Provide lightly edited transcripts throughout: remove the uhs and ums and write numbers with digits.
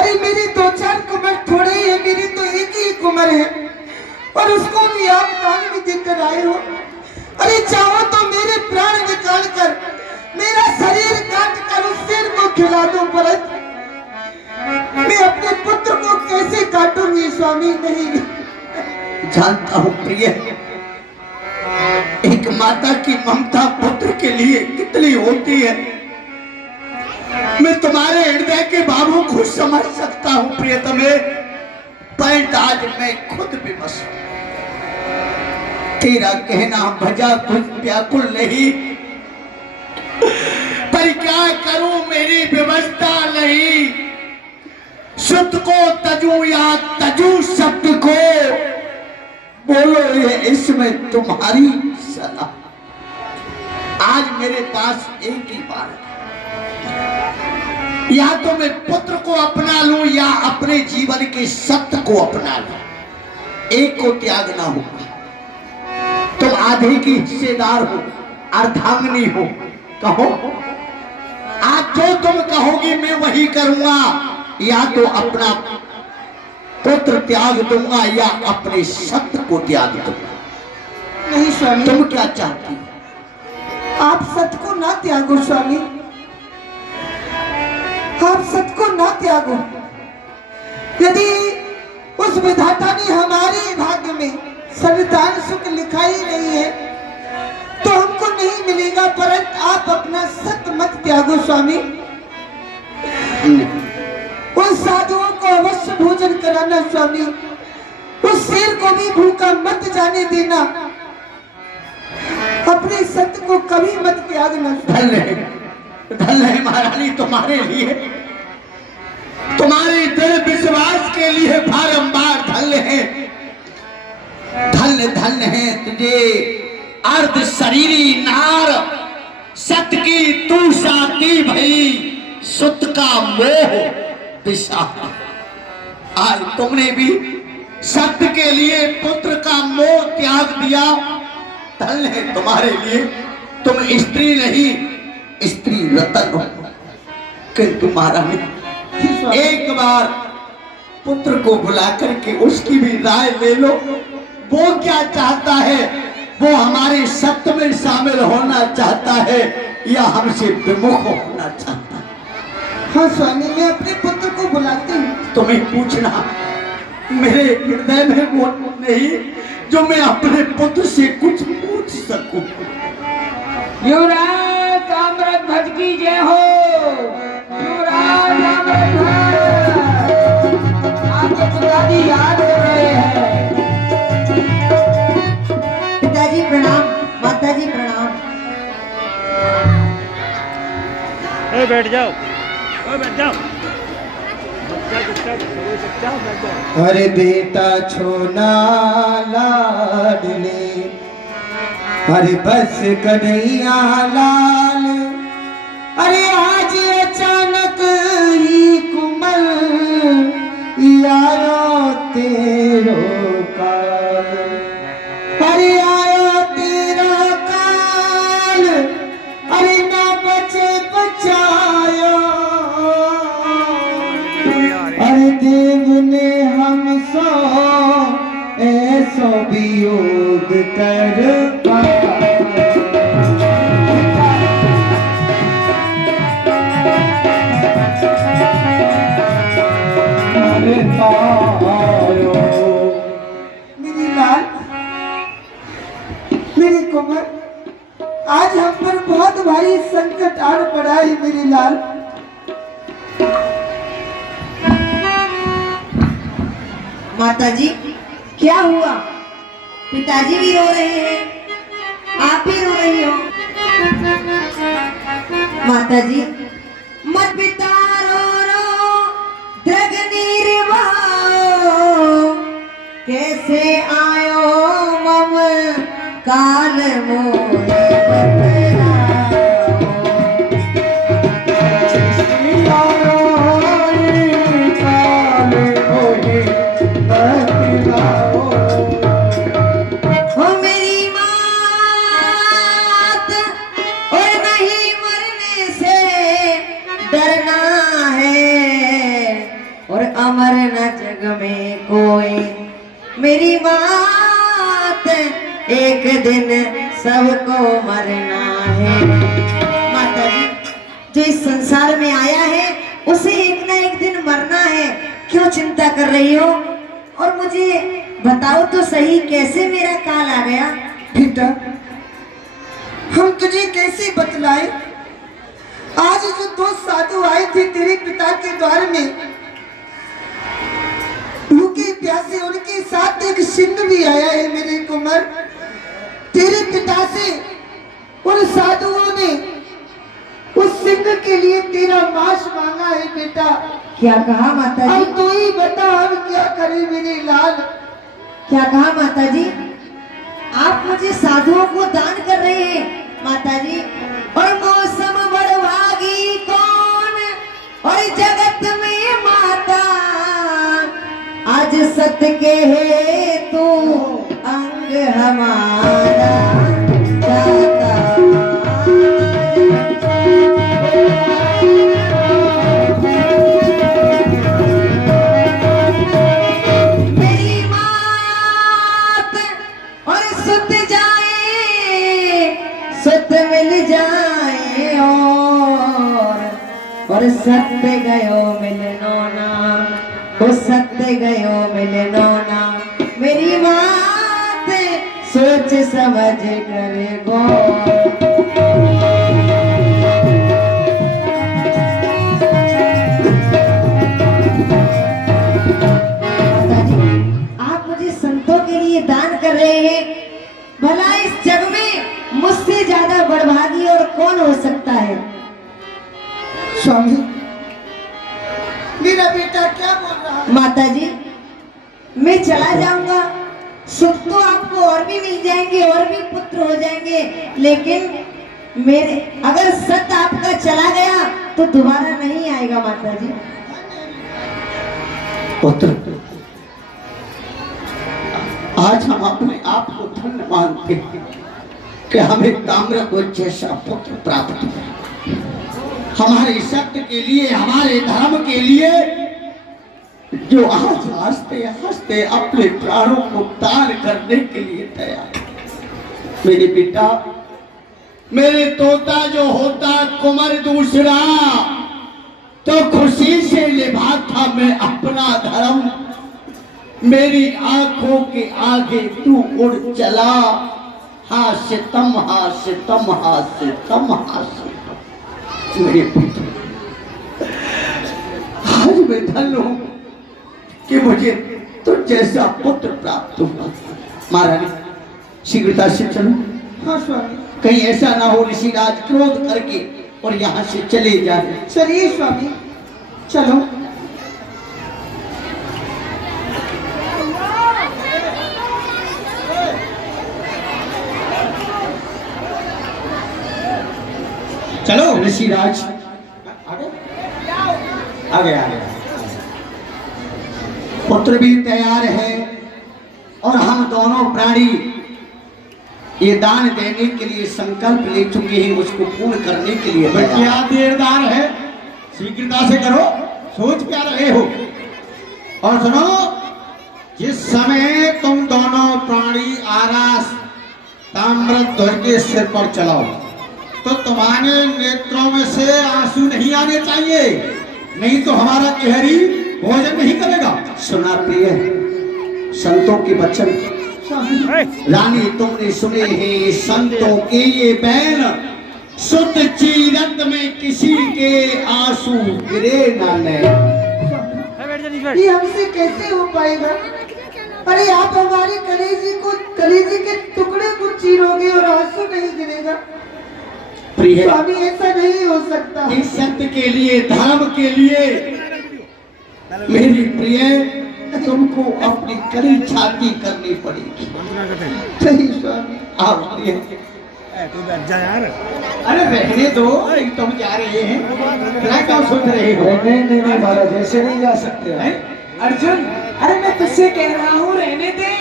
अरे मेरी दो चार कमर थोड़े ही है, मेरी तो एक ही कमर है और उसको भी आप प्राण में देकर आए हो। अरे चाहो तो मेरे प्राण निकाल कर मेरा शरीर काट कर उस शेर को खिला दो, परंतु मैं अपने पुत्र को कैसे काटूंगी स्वामी? नहीं जानता हूं प्रिय, एक माता की ममता पुत्र के लिए कितनी होती है। मैं तुम्हारे हृदय के भावों को समझ सकता हूं प्रियतमे, पर आज मैं खुद विवश हूं। तेरा कहना भजा कुछ व्याकुल नहीं, पर क्या करूं मेरी व्यवस्था नहीं। शुद्ध को तजू या तजू शब्द को बोलो, ये इसमें तुम्हारी सलाह। आज मेरे पास एक ही बात है, या तो मैं पुत्र को अपना लूं या अपने जीवन के सत्य को अपना लूं। एक को त्यागना होगा। तुम आधे की हिस्सेदार हो, अर्धांगिनी हो, कहो आज जो तुम कहोगी मैं वही करूंगा। या तो अपना पुत्र त्याग दूंगा या अपने सत्य को त्याग दूंगा। नहीं स्वामी, तुम क्या चाहती हो? आप सत्य को ना त्यागो स्वामी, आप सत्य को ना त्यागो। यदि उस विधाता ने हमारे भाग्य में संतान सुख लिखा ही नहीं है तो हमको नहीं मिलेगा, परंतु आप अपना सत्य मत त्यागो स्वामी। उन साधुओं को अवश्य भोजन कराना स्वामी, उस शेर को भी भूखा मत जाने देना, अपने सत्य को कभी मत त्यागना। धन है महारानी तुम्हारे लिए, तुम्हारे दृढ़ विश्वास के लिए बारंबार धन है। धन धन है तुझे अर्ध शरीरी नार, सत्य की तू शांति भई, सुत का मोह दिशा। आज तुमने भी सत्य के लिए पुत्र का मोह त्याग दिया। धन है तुम्हारे लिए, तुम स्त्री नहीं स्त्री रतन हो। किंतु महारानी एक बार पुत्र को बुला करके उसकी भी राय ले लो, वो क्या चाहता है। वो हमारे सत्य में शामिल होना चाहता है या हमसे विमुख होना चाहता है। हाँ स्वामी, मैं अपने पुत्र को बुलाती हूँ। तुम्हें पूछना, मेरे हृदय में वो नहीं जो मैं अपने पुत्र से कुछ पूछ सकूं। युवराज ताम्रध्वज की जय हो। युवराज ताम्रध्वज, आपके पिताजी याद कर रहे हैं। पिताजी प्रणाम, माताजी प्रणाम। बैठ जाओ, बैठ जाओ। अरे बेटा छोना लाडले, अरे बस कन्हैया लाल, अरे आज अचानक ही कुमल आया तेरो काल, अरे आया तेरा काल, अरे ना बचे बचाया, अरे देव ने हम सो ऐसो वियोग कर पाया। मेरी लाल, मेरी कुमार, आज हम पर बहुत भारी संकट आ पड़ा है मेरी लाल। माताजी क्या हुआ? पिताजी भी रो रहे हैं, आप भी रो रही हो। माताजी मत पिता रो रो दृग निर्वाह, कैसे आयो मम काल मोहे और अमर न जग में कोई, मेरी बात एक दिन सबको मरना है। माता जी, जो इस संसार में आया है उसे एक ना एक दिन मरना है, क्यों चिंता कर रही हो? और मुझे बताओ तो सही, कैसे मेरा काल आ गया? बेटा, हम तुझे कैसे बतलाए? आज जो दो साधु आए थे तेरे पिता के द्वार में, भूखे प्यासे, उनके साथ एक सिंह भी आया है मेरे कुंवर। तेरे पिता से उन साधुओं ने उस सिंह के लिए तेरा मांस मांगा है बेटा। क्या कहा माता जी? अब तू ही बता, हम क्या करें मेरे लाल? क्या कहा माता जी? आप मुझे साधुओं को दान कर रहे हैं माता जी। और मौसम बड़भागी कौन और जगत में माता, आज सत्य के है तू अंग हमारा जाता। मेरी मात और सुत जाए, सुत मिल जाए, और सत्य गयो मिलनो ना, ओ सत्य गयो मिलनो ना। मेरी बात सोच समझ कर गो। आप मुझे संतों के लिए दान कर रहे हैं, भला इस जग में मुझसे ज्यादा बड़भागी और कौन हो सकता है? स्वामी, मेरा बेटा क्या बोल रहा है? माता जी, मैं चला जाऊंगा, सुख तो आपको और भी मिल जाएंगे और भी पुत्र हो जाएंगे, लेकिन मेरे अगर सत आपका चला गया तो दोबारा नहीं आएगा माता जी। पुत्र, आज हम अपने आप को धन्य मानते हैं कि हमें ताम्रध्वज जैसा पुत्र प्राप्त हुआ। हमारे सत्य के लिए, हमारे धर्म के लिए, जो आज हंसते हंसते अपने प्राणों को दान करने के लिए तैयार। मेरे बेटा, मेरे तोता जो होता कुंवर दूसरा, तो खुशी से निभाता मैं अपना धर्म। मेरी आंखों के आगे तू उड़ चला, हास्यतम हास्यतम हास्यतम हास्यतम। मेरे पुत्र, आज मैं धन्य हूं कि मुझे तो जैसा पुत्र प्राप्त हुआ। महारानी, शीघ्रता से चलो। हाँ स्वामी। कहीं ऐसा ना हो ऋषिराज क्रोध करके और यहाँ से चले जाए। चलिए स्वामी, चलो। चलो ऋषिराज। आगे आगे। पुत्र भी तैयार है और हम दोनों प्राणी ये दान देने के लिए संकल्प ले चुके हैं, उसको पूर्ण करने के लिए। क्या देरदार है, शीघ्रता से करो, सोच क्या रहे हो? और सुनो, जिस समय तुम दोनों प्राणी आरास ताम्रध्वज के सिर पर चलाओ, तो तुम्हारे नेत्रों में से आंसू नहीं आने चाहिए, नहीं तो हमारा केहरी भोजन नहीं करेगा। सुना प्रिय संतों के वचन। रानी, तुमने सुने हैं संतों के ये बैन, शुद्ध चीरत में किसी के आंसू गिरे न ले। ये हमसे कैसे हो पाएगा? अरे आप हमारे कलेजे के टुकड़े को चीरोगे और आंसू नहीं गिरेगा। प्रिय, स्वामी, ऐसा नहीं हो सकता। इस सत्य के लिए, धर्म के लिए मेरी प्रिय तुमको अपनी कड़ी छाती करनी पड़ेगी। सही स्वामी। आप प्रिय, तू बैठ जा यार। अरे रहने दो, तुम जा रहे हैं, क्या क्या सोच रहे हो? नहीं महाराज, ऐसे नहीं जा सकते हैं। अर्जुन, अरे मैं तुझसे कह रहा हूँ, रहने दे,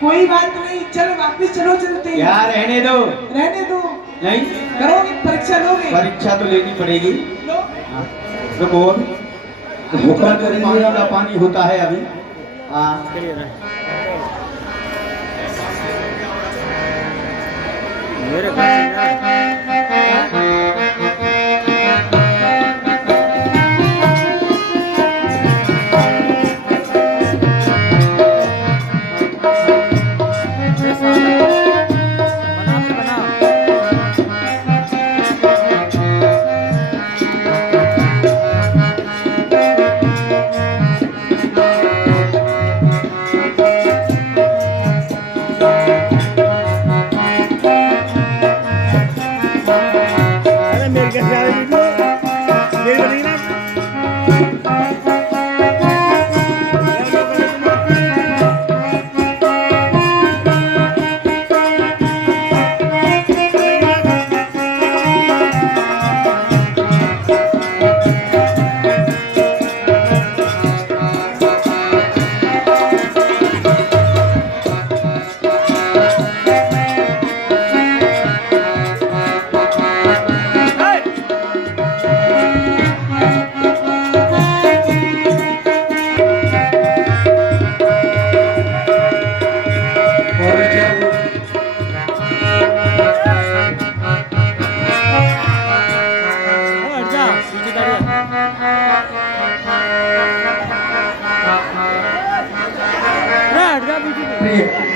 कोई बात नहीं, चलो वापस चलो, चलते हैं। यार रहने दो। रहने दो। नहीं करोगे परीक्षा, लोगे? परीक्षा तो लेनी पड़ेगी। लो। तो बोल। भूखल पानी का पानी होता है अभी। हाँ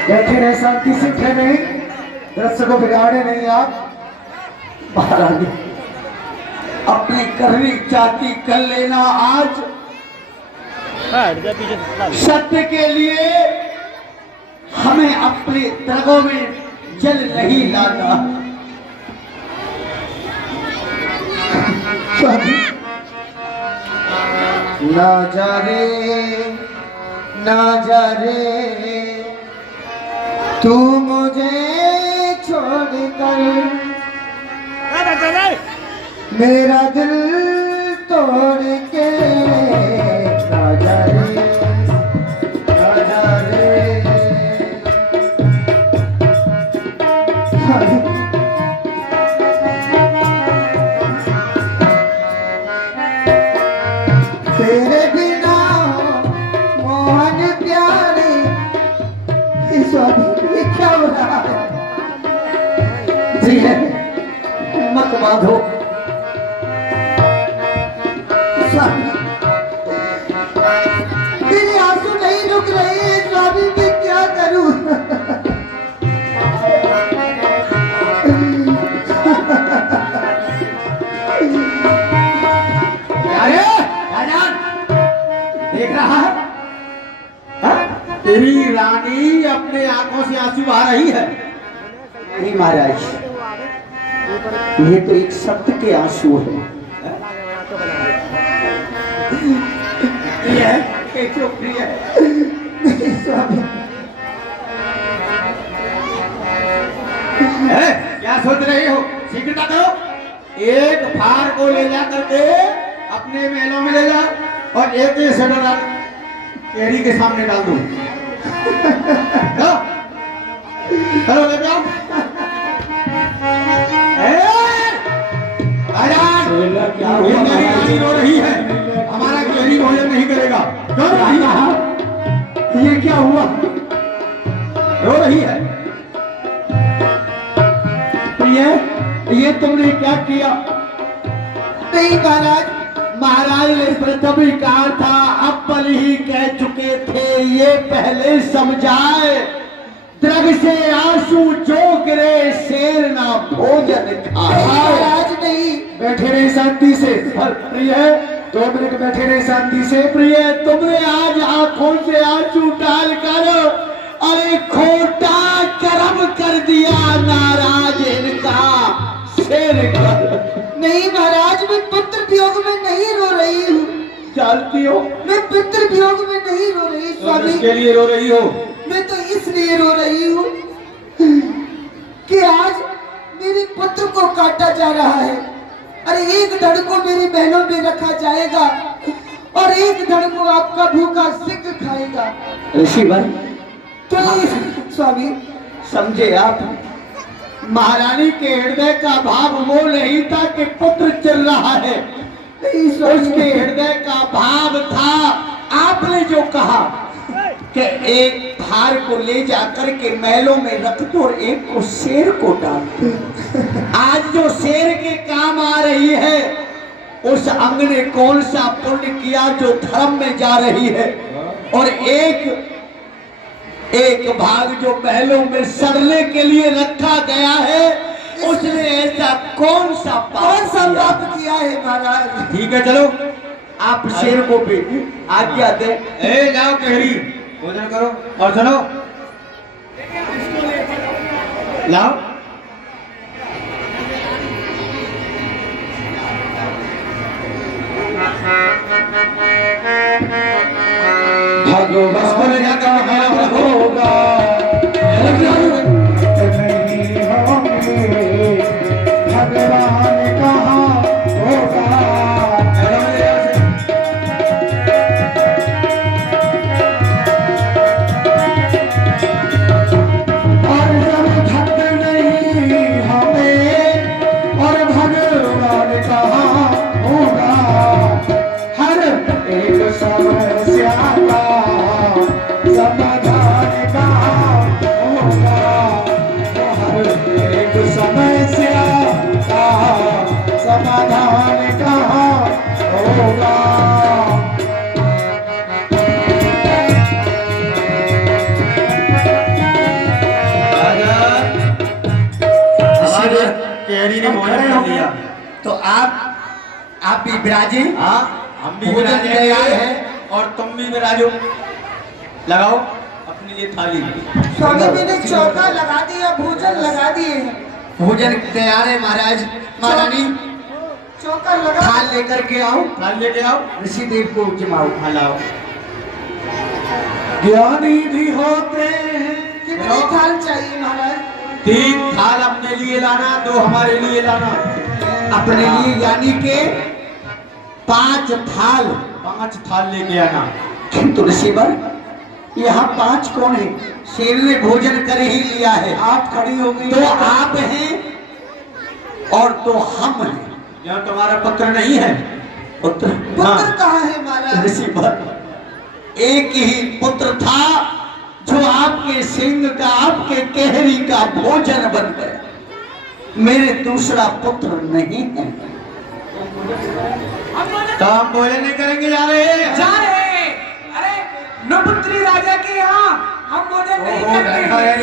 बैठे रहे शांति से, उठे नहीं, दर्शकों को बिगाड़े नहीं आप। महारानी अपनी करनी चाहती कर लेना आज, सत्य के लिए हमें अपने तगों में जल नहीं लाना। ना जा रे, ना जा रे, तू मुझे छोड़कर मेरा दिल तोड़ के। ना जा रे, ना जा रे। तेरे बिना मोहन प्यारे, ये क्या हो रहा है? जी है, मत बांधो। मेरे आंसू नहीं रुक रहे हैं स्वामी, मैं क्या करूं? अरे राजन, देख रहा है? हाँ? तेरी रानी अपने आंखों से आंसू बहा रही है। नहीं महाराज, ये तो एक शब्द के आंसू है। प्रिय है। नहीं स्वामी, क्या सोच रहे हो? शीघ्रता करो, एक फार को ले जा करके अपने महलों में ले जाओ और एक ही सडर केरी के सामने डाल दो। चलो ले जाओ। ये मेरी रानी रो रही है, हमारा केरी भोजन नहीं करेगा। क्यों रही है? ये क्या हुआ? रो रही है। ये तुमने क्या किया? नहीं महाराज, महाराज ने प्रथम ही कहा था, अब पल ही कह चुके थे, ये पहले समझाए। द्रग से आंसू जो गिरे, शेर ना भोजन खाए। महाराज नहीं। बैठे रहे शांति से। प्रिय, 2 मिनट बैठे रहे शांति से। प्रिय, तुमने आज आंखों से आंसू डालकर अरे खोटा कर्म कर दिया, नाराज इनका शेर कर। नहीं महाराज, मैं पुत्र वियोग में नहीं रो रही हूँ। जानती हो, मैं पुत्र वियोग में नहीं रो रही स्वामी। इसके लिए रो रही हो? मैं तो इसलिए रो रही हूँ कि आज मेरे पुत्र को काटा जा रहा है। अरे एक धड़ को मेरी बहनों में रखा जाएगा और एक धड़ को आपका भूखा सिख खाएगा। ऋषि भाई, तो स्वामी समझे आप? महारानी के हृदय का भाव वो नहीं था कि पुत्र चल रहा है, नहीं स्वामी। उसके हृदय का भाव था आपने जो कहा कि एक भार को ले जाकर के महलों में रख दो और एक को शेर को डाल दो। आज जो शेर के काम आ रही है उस अंग ने कौन सा पुण्य किया जो धर्म में जा रही है, और एक भाग जो महलों में सड़ने के लिए रखा गया है उसने ऐसा कौन सा पाप किया है महाराज? ठीक है चलो, आप शेर को भी आज्ञा दे। ए जाओ केहरी, भोजन करो और सुनो, लाओ। भगवान का होगा नहीं होंगे, भगवान कहाँ होगा? और जब भक्त नहीं हमें, और भगवान कहाँ होगा? हर एक समस्या का समाधान कहाँ होगा? हर एक समस्या का समाधान कहाँ होगा? केहरी ने भोजन कर लिया। तो आप भी विराजे। हाँ, हम भी भोजन विराजे तैयार हैं है। और तुम भी विराजो। लगाओ अपने लिए थाली। स्वामी मैंने चौका लगा दिया, भोजन लगा दिए। भोजन तैयार है महाराज। महारानी चौका लगा। थाल लेकर के आओ, थाल लेके आओ। ऋषि देव को जमाओ। हाँ लाओ। ज्ञानी भी होते हैं। कितनी थाल चाहिए महाराज? 3 थाल अपने लिए लाना, 2 हमारे लिए लाना। अपने लिए यानी के 5 थाल। 5 थाल लेके आना। किंतु ऋषिवर यहाँ 5 कौन है? शेर ने भोजन कर ही लिया है। आप खड़ी हो गई। तो आप हैं और तो हम हैं। यहाँ तुम्हारा पुत्र नहीं है? पुत्र पुत्र कहाँ है महाराज? ऋषिवर एक ही पुत्र था जो आपके सिंह का, आपके केहरी का भोजन बन गया। मेरे दूसरा पुत्र नहीं है। तो हम भोजन नहीं करेंगे, जा रहे हैं। जा रहे हैं। अरे नपुत्री राजा के यहाँ हम भोजन नहीं करते हैं।